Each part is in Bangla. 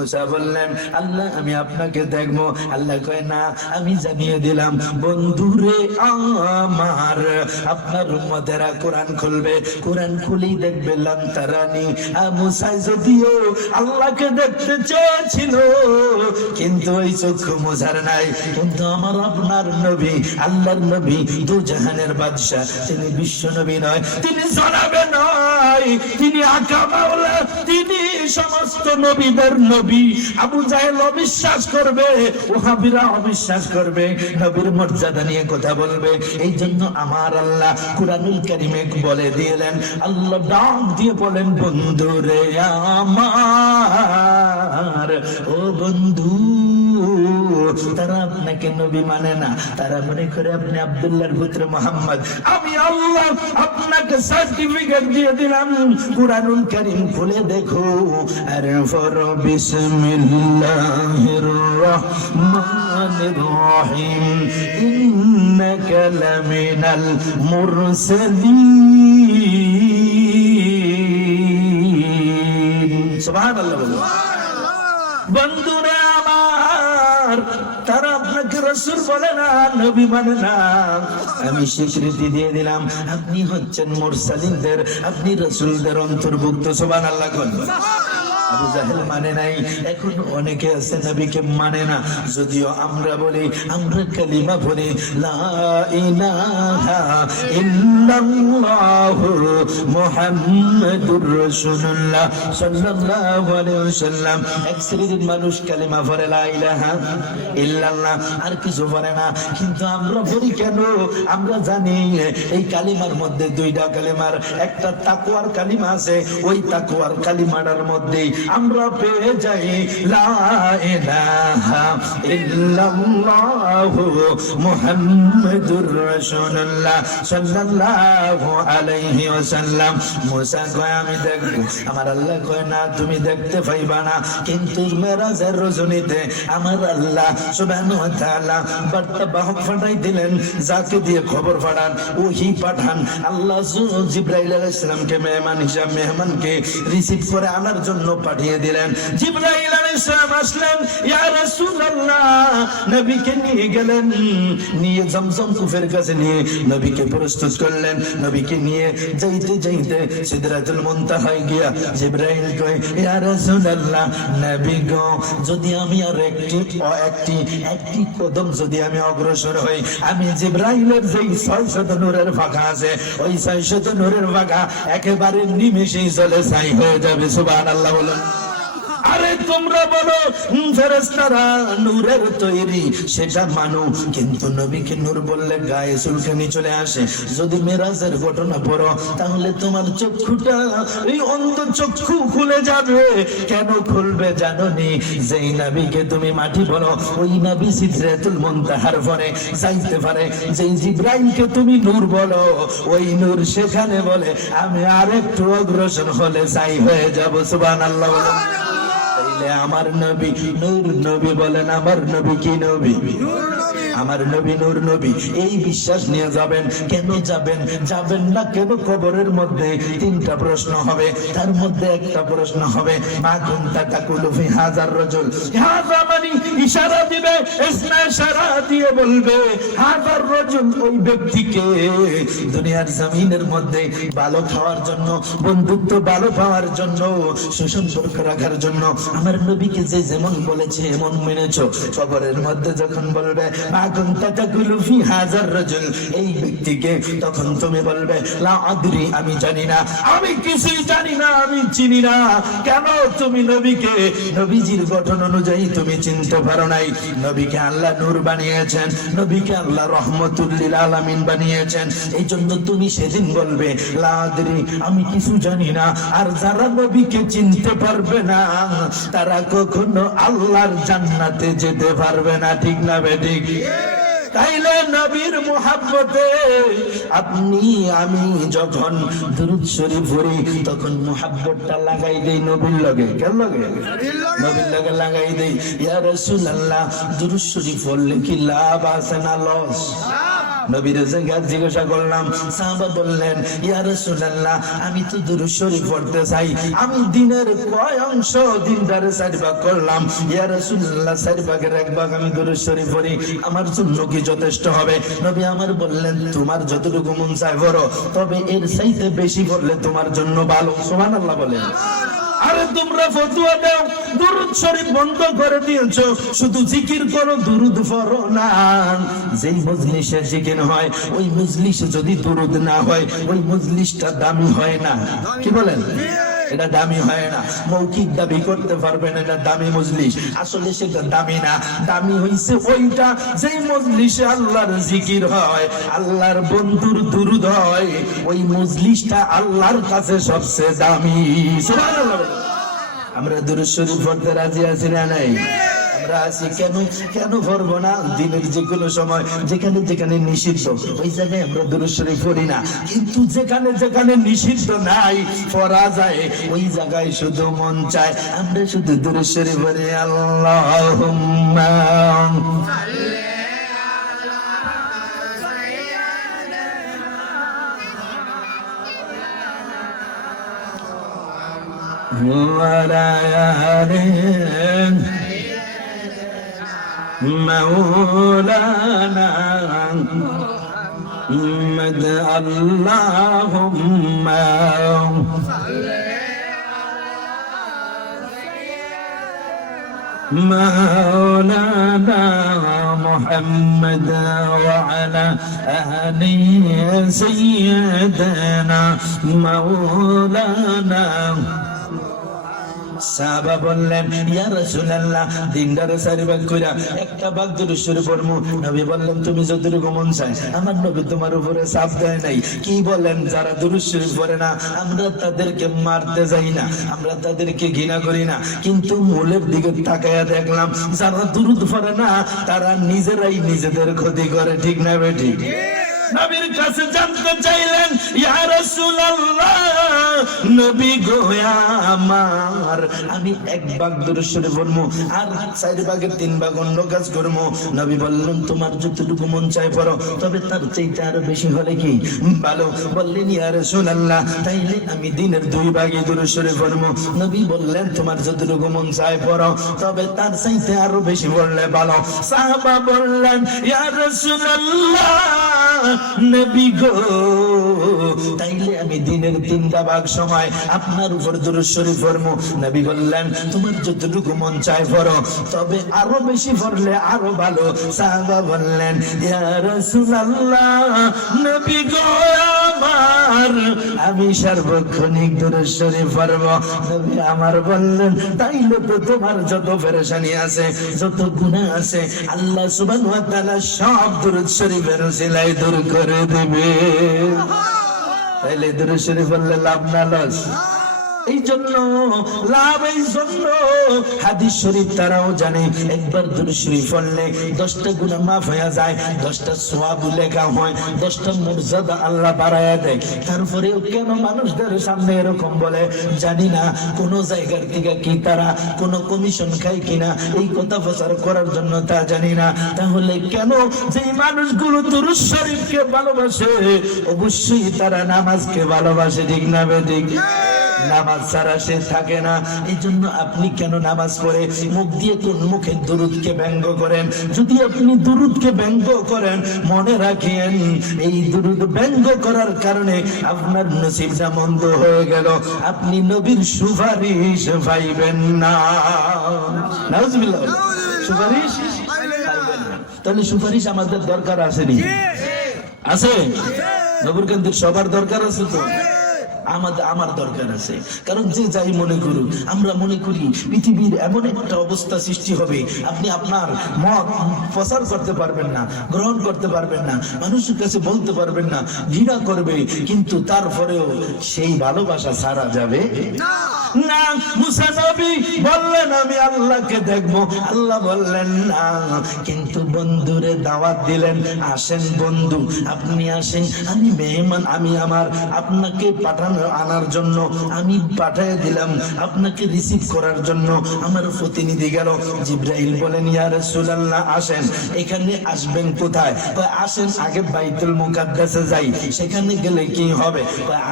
মুসা বললেন, আল্লাহ, আমি আপনাকে দেখব। আল্লাহ কয়, না, আমি জানিয়ে দিলাম, বন্ধুরে আমার, আপনার উম্মতেরা কোরআন খুলবে। কোরআন খুলেই দেখবে লান্তারানি মুসা যদিও আল্লাহকে দেখতে চেয়েছিল, কিন্তু ওই চক্ষু মোজার নাই। কিন্তু আমার আপনার নবী, আল্লাহর নবী, দু জাহানের বাদশাহ, তিনি বিশ্ব নবী নয়, তিনি জনাবে নয়, তিনি আকা মাওলা সমস্ত নবীদের নবী আবু জাহেল অবিশ্বাস করবে, ওহাবিরা অবিশ্বাস করবে, নবীর মর্যাদা নিয়ে কথা বলবে। এই জন্য আমার আল্লাহ কুরআনুল কারিমে বলে দিলেন আল্লাহ ডাক দিয়ে বলেন বন্ধু রে আমার, ও বন্ধু তারা আপনাকে নবী মানে না। তারা মনে করে আপনি আব্দুল্লাহর পুত্র মোহাম্মদ। আমি আল্লাহ আপনাকে সার্টিফিকেট দিয়ে দিলাম। কুরআনুল কারীম খুলে দেখো। আর ফর বিসমিল্লাহির রহমানির রহিম। ইন্নাকা লামিনাল মুরসালিন। সুবহানাল্লাহ। বন্ধুরা আমার তারা আপনাকে রসুল বলে না, নবী মানে না। আমি স্বীকৃতি দিয়ে দিলাম, আপনি হচ্ছেন মোরসালিনদের, আপনি রসুলদের অন্তর্ভুক্ত সোবান আল্লাহ আবু জাহেল মানে নাই, এখন অনেকে আছে নবীকে মানে না। যদিও আমরা বলি, আমরা কালিমা বলি মানুষ কালিমা আর কিছু পড়ে না। কিন্তু আমরা বলি কেন? আমরা জানি এই কালিমার মধ্যে দুইটা কালিমার, একটা তাকওয়ার কালিমা আছে, ওই তাকওয়ার কালিমাটার মধ্যেই আমরা পেয়ে যাই মুহাম্মাদুর রাসূলুল্লাহ সাল্লাল্লাহু আলাইহি ওয়াসাল্লাম। মুসা কয়, আমি দেখব। আমার আল্লাহ কয়, না, তুমি দেখতে পাইবা না। কিন্তু মেরাজের রজনীতে আমার আল্লাহ ওয়া তাআলা বার্তা বাহক পাঠাই দিলেন। যাকে দিয়ে খবর পাঠান ওহি পাঠান। আল্লাহ জিব্রাইল আলাইহিস সালামকে মেহমান হিসাব, মেহমানকে রিসিভ করে আনার জন্য পাঠিয়ে দিলেন। জিব্রাইল আলাইহিসসালাম আসলেন, ইয়া রাসূলুল্লাহ, নবীকে নিয়ে গেলেন, নিয়ে জমজম কাছে নিয়ে নবীকে প্রস্তুত করলেন। নবীকে নিয়ে যাইতে যাইতে সিদরাতুল গিয়া জিব্রাইল কয়, ইয়া রাসূলুল্লাহ, নবী গো, যদি আমি আর একটি ও একটি একটি কদম যদি আমি অগ্রসর হই, আমি জিব্রাইলের যেই ছয় শত নূরের ফাঁকা আছে, ওই ছয় শত নূরের ফাঁকা একেবারে নিমেষেই চলে ছাই হয়ে যাবে। সুবহানাল্লাহ বলুন। Amen. আরে তোমরা বলো হুম, ফেরেশতারা নূরের তৈরি সেটা মানো। কিন্তু নবীকে নূর বললে গায়ে চুলকানি চলে আসে। যদি মেরাজের ঘটনা পড়ো তাহলে তোমার চক্ষুটা এই অন্ধ চক্ষু খুলে যাবে। কেন খুলবে জানো নি যেই নবীকে তুমি মাটি বলো ওই নবী সিদরাতুল মুনতাহার পরে চাইতে পারে। যেই জিব্রাইলকে তুমি নূর বলো ওই নূর সেখানে বলে আমি আরেকটু অগ্রসর হলে যাই হয়ে যাব সুবহানাল্লাহ। বলো আমার নবী নূর নবী বলেন আমার নবী কি নবী? আমার নবী নূর নবী, এই বিশ্বাস নিয়ে যাবেন। কেন যাবেন? যাবেন না কেন কবরের মধ্যে? তিনটা প্রশ্ন হবে। তার মধ্যে একটা প্রশ্ন হবে, মা কুনতা তাকুলু হাজার রাজুল? হাজা মানে ইশারা দিবে ইশারা দিয়ে বলবে হাজার ওই ব্যক্তিকে। দুনিয়ার জমিনের মধ্যে ভালো খাওয়ার জন্য, বন্ধুত্ব ভালো পাওয়ার জন্য, সুসম্পর্ক রাখার জন্য, আমার নবীকে যে যেমন বলেছে, এমন মেনেছো। কবরের মধ্যে যখন বলবে, মা এই ব্যক্তিকে তখন তুমি বলবে আমি জানি না। আমি কিছুই জানি না, আমি চিনি না। কেন তুমি নবীকে, নবীজির গঠন অনুযায়ী তুমি চিনতে পারো নাই? নবীকে আল্লাহ নূর বানিয়েছেন, নবীকে আল্লাহ রহমতুল্লিল আলামিন বানিয়েছেন। এই জন্য তুমি সেদিন বলবে, লা আদরি, আমি কিছু জানি না। আর যারা নবীকে চিনতে পারবে না, তারা কখনো আল্লাহর জান্নাতে যেতে পারবে না। ঠিক না বেঠিক তাইলে নবীর মোহাব্বতে আপনি, আমি যখন দুরুদ শরীফ পড়ি, তখন মোহাব্বতটা লাগাই দেই নবীর লগে। কেন লগে? নবীর লগে লাগাই দেই। ইয়া রাসূলুল্লাহ, দুরুদ শরীফ পড়লে কি লাভ আছে না লস? জিজ্ঞাসা করলাম, সাহাবা বললেন, ইয়া রাসূলুল্লাহ, আমি তো দুরূদ শরীফ পড়তে চাই। আমি দিনের কয় অংশ দিনদারে করলাম। ইয়া রাসূলুল্লাহ এক ভাগ আমি দুরূদ শরীফ পড়ি। আমার জন্য কি যথেষ্ট হবে? নবী আমার বললেন, তোমার যতটুকু মন চায় পড়ো। তবে এর চাইতে বেশি করলে তোমার জন্য ভালো। সুবহানাল্লাহ বলেন। আরে তোমরা ফতুয়া দাও, দুরুদ শরীফ বন্ধ করে দিয়েছ, শুধু জিকির করো, দুরুদ পড়ো না। যেই মজলিসে জিকির হয়, ওই মজলিসে যদি দুরুদ না হয়, ওই মজলিসটা দামি হয় না। কি বলেন? এটা দামি হয় না। মৌখিক দাবি করতে পারবেন এটা দামি মজলিস। আসলে সেটা দামি না। দামি হইছে ওইটা, যেই মজলিসে আল্লাহর জিকির হয়, আল্লাহর বন্ধুর দুরুদ হয়, ওই মজলিসটা আল্লাহর কাছে সবচেয়ে দামি। সুবহানাল্লাহ। আমরা দুরুদ শরীফ পড়তে রাজি আছি না নাই? যারা আছি, কেন কেন পড়ব না? দিনের যে কোনো সময়, যেখানে যেখানে নিষিদ্ধ, ওই জায়গায় আমরা দুরুশ্বরী পড়ি না। কিন্তু যেখানে যেখানে নিষিদ্ধ নাই, পড়া যায়, ওই জায়গায় শুধু মন চায়, আমরা শুধু দুরুশ্বরী পড়ি আল্লাহ What I am. مولانا. محمد اللهم مولانا محمد وعلى أهل سيدنا مولانا. না, আমরা তাদেরকে মারতে যাই না, আমরা তাদেরকে ঘৃণা করি না। কিন্তু মূলের দিকে তাকায়া দেখলাম, যারা দুরূদ পড়ে না, তারা নিজেরাই নিজেদের ক্ষতি করে, ঠিক না বেঠিক নবীর কাছে জানতে চাইলেন, ইয়া রাসূলুল্লাহ, নবী গো আমার। আমি এক ভাগ দূরে সরে আর চার ভাগের তিন ভাগ অন্য কাজ করব। নবী বললেন, তোমার যতটুকু মন চায় পড়ো, তবে তার চাইতে আরও বেশি হলে কি? ভালো, বললেন, ইয়া রাসূলুল্লাহ, তাইলে আমি দিনের দুই ভাগে দূরে সরে নবী বললেন, তোমার যতটুকু মন চায় পড়ো, তবে তার চাইতে আরও বেশি পড়লে ভালো। সাহাবা বললেন, ইয়া রাসূলুল্লাহ নবী গো। তাইলে আমি দিনের তিনটা ভাগ সময় আপনার উপর নবী বললেন, তোমার যতটুকু মন চায় তবে আরও বেশি আরও ভালো। সাহাবা বললেন নবী গো আমার, আমি সার্বক্ষণিক দুরূদ শরীফ পড়ব। নবী আমার বললেন, তাইলে তো তোমার যত পেরেশানি আছে, যত গুণা আছে, আল্লাহ সুবহানাহু ওয়া তাআলা সব দুরূদ শরীফের সিলাই দূর করে দেবে। তাইলে দূরে শরীফ বললে লাভ না লস। এই জন্য লাভ এই জন্য হাদিস শরীফ তারাও জানে, একবার দুরূদ শরীফ পড়লে দশটা গুনাহ মাফ হয়ে যায়, দশটা সওয়াব লেখা হয়, দশটা মর্যাদা আল্লাহ দেয়। কেন মানুষদের সামনে এরকম বলে? জানি না, কোন জায়গার থেকে কি তারা কোন কমিশন খায় কিনা, এই কথা প্রচার করার জন্য তা জানি না। তাহলে কেন যে মানুষগুলো দুরূদ শরীফকে ভালোবাসে, অবশ্যই তারা নামাজকে ভালোবাসে, ঠিক না বেঠিক? নামাজ ছাড়া সে থাকে না। এই জন্য আপনি কেন নামাজ পড়ে? মুখ দিয়ে কোন মুখে দুরুদকে ব্যঙ্গ করেন? যদি আপনি দুরুদকে ব্যঙ্গ করেন মনে রাখেন এই দুরুদ ব্যঙ্গ করার কারণে আপনার নসিবটা মন্দ হয়ে গেল। আপনি নবীর সুপারিশ পাইবেন না। নাউজুবিল্লাহ। সুপারিশ? তাহলে সুপারিশ আমাদের দরকার আসেনি। আছে? নবুর সবার দরকার আছে তো? আমাদের আমার দরকার আছে। কারণ যে যাই মনে করুক, আমরা মনে করি পৃথিবীর এমন একটা অবস্থা সৃষ্টি হবে, আপনি আপনার মত প্রচার করতে পারবেন না, গ্রহণ করতে পারবেন না, মানুষের কাছে বলতে পারবেন না, ঘৃণা করবে, কিন্তু তারপরেও সেই ভালোবাসা সারা যাবে না। মুসা নবী বললেন, আমি আল্লাহকে দেখব। আল্লাহ বললেন, না। কিন্তু বন্ধুরে দাওয়াত দিলেন, আসেন বন্ধু, আপনি আসেন, আমি মেহমান, আমি আমার আপনাকে পাঠানো আনার জন্য আমি পাঠিয়ে দিলাম। আপনাকে রিসিভ করার জন্য আমার প্রতিনিধি গেল। জিব্রাইল বলেন, ইয়া রাসূলুল্লাহ, আসেন। এখানে আসবেন কোথায়? আসেন, আগে বাইতুল মুকাদ্দাসে যাই। সেখানে গেলে কি হবে?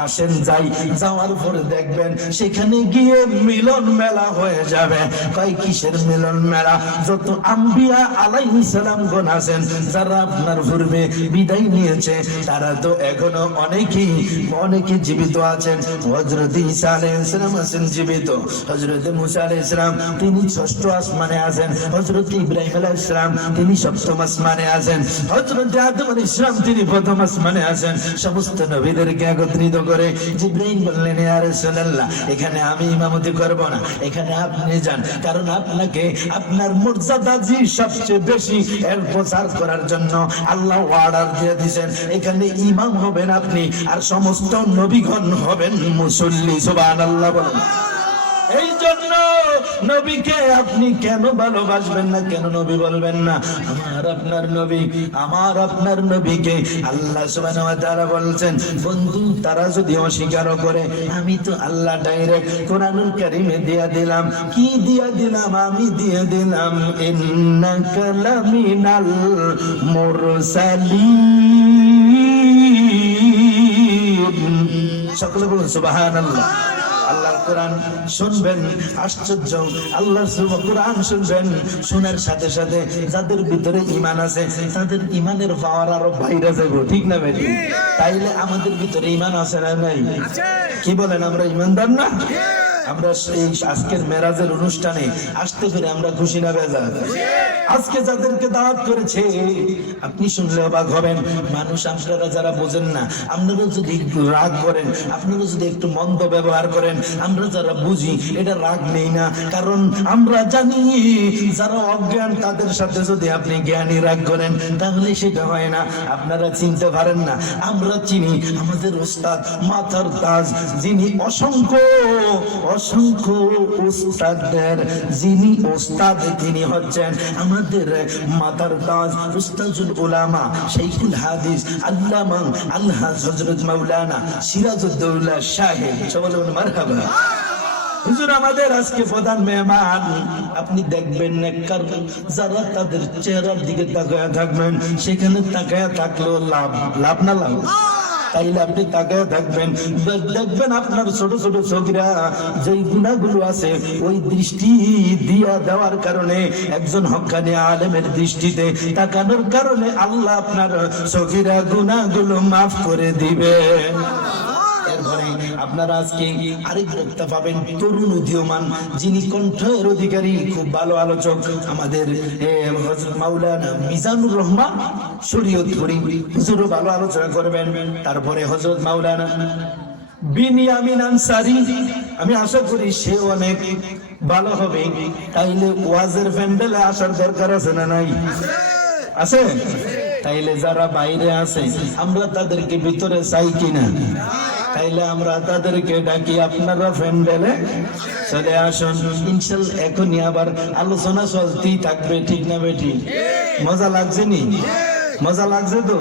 আসেন, যাই। যাওয়ার পরে দেখবেন সেখানে গিয়ে মিলন মেলা হয়ে যাবে। কয়, কিসের মিলন মেলা? যত আম্বিয়া আলাইহিস সালাম গণ আছেন, যারা আপনার পূর্বে বিদায় নিয়েছে, তারা তো এখনও অনেকেই, অনেকে জীবিত আছেন। হযরত ঈসা আলাইহিস সালাম আছেন জীবিত। হযরত মুসা আলাইহিস সালাম, তিনি ষষ্ঠ আসমানে আছেন। হযরত ইব্রাহিম আলাইহিস সালাম, তিনি সপ্তম আসমানে আছেন। হযরত আদম আলাইহিস সালাম, তিনি প্রথম আসমানে আছেন। সমস্ত নবীদেরকে একত্রিত করে জিব্রাইল বললেন, ইয়া রাসূলুল্লাহ, এখানে আমি ইমামতি করব না। এখানে আপনি যান। কারণ আপনাকে আপনার মর্যাদা জি সবচেয়ে বেশি। এর প্রচার করার জন্য আল্লাহ অর্ডার দিয়ে দিয়েছেন। এখানে ইমাম হবেন আপনি। আর সমস্ত নবীগণ হবেন মুসল্লি সুবান আল্লাহ বলেন। এই জন্য নবীকে আপনি কেন ভালোবাসবেন না, কেন নবী বলবেন না? আমার আপনার নবী, আমার আপনার নবীকে আল্লাহ তাআলা বলছেন, বন্ধু, তারা যদি অস্বীকার করে, আমি তো আল্লাহ ডাইরেক্ট কোরআনুল কারীমে দিয়া দিলাম। কি দিয়া দিলাম? আমি দিয়ে দিলাম, ইন্নাকা লামিনাল সকলে বলুন সুবাহান আল্লাহ আল্লাহ কোরআন শুনবেন আশ্চর্য। আল্লাহর সুব- কোরআন শুনবেন শোনার সাথে সাথে যাদের ভিতরে ইমান আছে তাদের ইমানের পাওয়ার আরও বাইরে যাব ঠিক না ভাই? তাইলে আমাদের ভিতরে ইমান আছে না নাই? কি বলেন আমরা ইমানদার না? আমরা এই আজকের মেরাজের অনুষ্ঠানে আসতে পেরে আমরা খুশি না বেজার। আজকে যাদেরকে দাওয়াত করেছে, আপনি শুনলে অবাক হবেন, মানুষ আপনারা যারা বোঝেন না আপনারা যদি একটু রাগ করেন আপনারা যদি একটু মন্দ ব্যবহার করেন, আমরা যারা বুঝি, এটা রাগ নেই না। কারণ আমরা জানি, যারা অজ্ঞান, তাদের সাথে যদি আপনি জ্ঞানী রাগ করেন, তাহলে সেটা হয় না। আপনারা চিনতে পারেন না। আমরা চিনি আমাদের ওস্তাদ মাথার তাজ যিনি অসংখ্য অসংখ্য ওস্তাদদের যিনি ওস্তাদ তিনি হচ্ছেন আমাদের মাথার তাজ উস্তাজুল উলামা, শাইখুল হাদিস, আল্লামা আল্লাহ হযরত মাওলানা সিরাজউদ্দৌলা সাহেব। সবাই মারহাবা। হুজুর, আমাদের আজকে প্রধান মেহমান। আপনি দেখবেন নেককার যারা তাদের চেহারার দিকে তাকায় থাকবেন, সেখানে তাকায় থাকলেও লাভ লাভ না লাভ। তাইলে আপনি তাকে দেখবেন। দেখবেন আপনার ছোট ছোট চোখরা যেই গুণাগুলো আছে, ওই দৃষ্টি দিয়া দেওয়ার কারণে একজন হকানি আলেমের দৃষ্টিতে তাকানোর কারণে আল্লাহ আপনার চোখেরা গুণাগুলো মাফ করে দিবে। আপনারা আজকে আরেক বক্তা পাবেন তরুণ উদীয়মান, যিনি কণ্ঠের অধিকারী, খুব ভালো আলোচক আমাদের মাওলানা মিজানুর রহমান শরীয়তপুরি হুজুরও ভালো আলোচনা করবেন। তারপরে হযরত মাওলানা বিনিয়ামিন আনসারি, আমি আশা করি সে অনেক ভালো হবে। তাইলে ওয়াজের প্যান্ডেলে আসার দরকার আছে না নাই? আছে? তাইলে যারা বাইরে আছে, আমরা তাদেরকে ভিতরে চাই কিনা? তাইলে আমরা তাদেরকে ডাকি আপনারা ফ্যান্ডেলে চলে আসুন। ইনশাল এখনই আবার আলোচনা চলতেই থাকবে, ঠিক না বেটি মজা লাগছে নি? মজা লাগছে তো?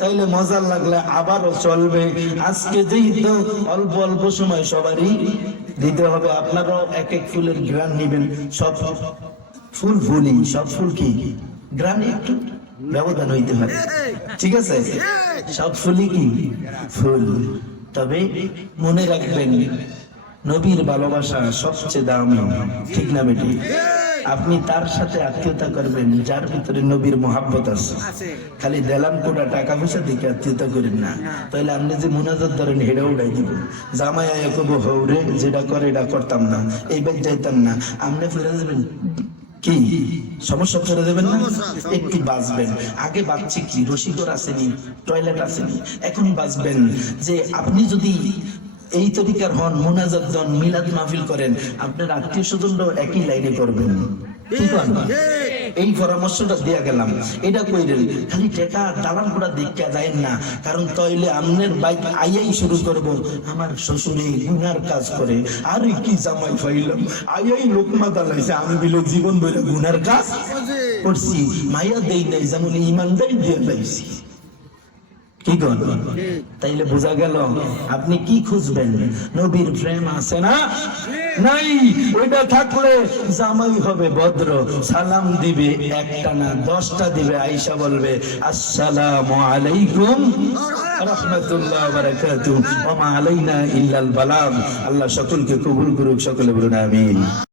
তাইলে মজা লাগলে আবারও চলবে। আজকে যেই তো অল্প অল্প সময় সবারই দিতে হবে, আপনারাও এক এক ফুলের গ্রান নিবেন। সব ফুল ফুলই, সব ফুল কি? গ্রামে একটু ব্যবধান হইতে পারে। ঠিক আছে? সব ফুলই কি? ফুল। তবে মনে রাখবেন, নবীর ভালোবাসা সবচেয়ে দামি। ঠিক না বেটি? আপনি তার সাথে আত্মীয়তা করবেন, যার ভিতরে নবীর মহাব্বত আছে। খালি দেলাম কোটা, টাকা পয়সা দিকে আত্মীয়তা করেন না। তাহলে আপনি যে মুনাজাত ধরেন হেডা উড়াই দিব। জামাই কব হৌরে, যেটা করে, এটা করতাম না। এই ব্যাগ যাইতাম না। আপনি ফিরে যাবেন? কি? সমস্যা করে দেবেন না? একটু বাঁচবেন। আগে বাঁচছে কি? রসিকর আসেনি টয়লেট আসেনি। এখন বাঁচবেন। যে আপনি যদি এই তরিকার হন মোনাজাত দন মিলাদ মাহফিল করেন আপনার আত্মীয় স্বজনরাও একই লাইনে করবেন ঠিক। এই পরামর্শটা দিয়া গেলাম। এটা কইরেন খালি টেকা দালান করা দেখা যায় না। কারণ তইলে আমনের বাইক আইয়াই শুরু করব। আমার শ্বশুরে গুনার কাজ করে। আর কি জামাই পাইলাম। আইয়াই লোকমা দালাইছে। আমি বিলে জীবন বইরা গুনার কাজ করছি। মাইয়া দেই নাই যেমন ইমানদারি দিয়ে লাইছি। কি গণ? তাইলে বোঝা গেল আপনি কি খুঁজবেন? নবীর প্রেম আছে না? নাই। ওইটা থাকলে জামাই হবে ভদ্র। সালাম দিবে একটা না দশটা দিবে। আইসা বলবে, আসসালামু আলাইকুম রহমতুল্লাহ বারাকাতু ওয়া মা আলাইনা ইল্লাল বালাগ। আল্লাহ সকলকে কবুল করুক, সকলে বলুন, আমিন।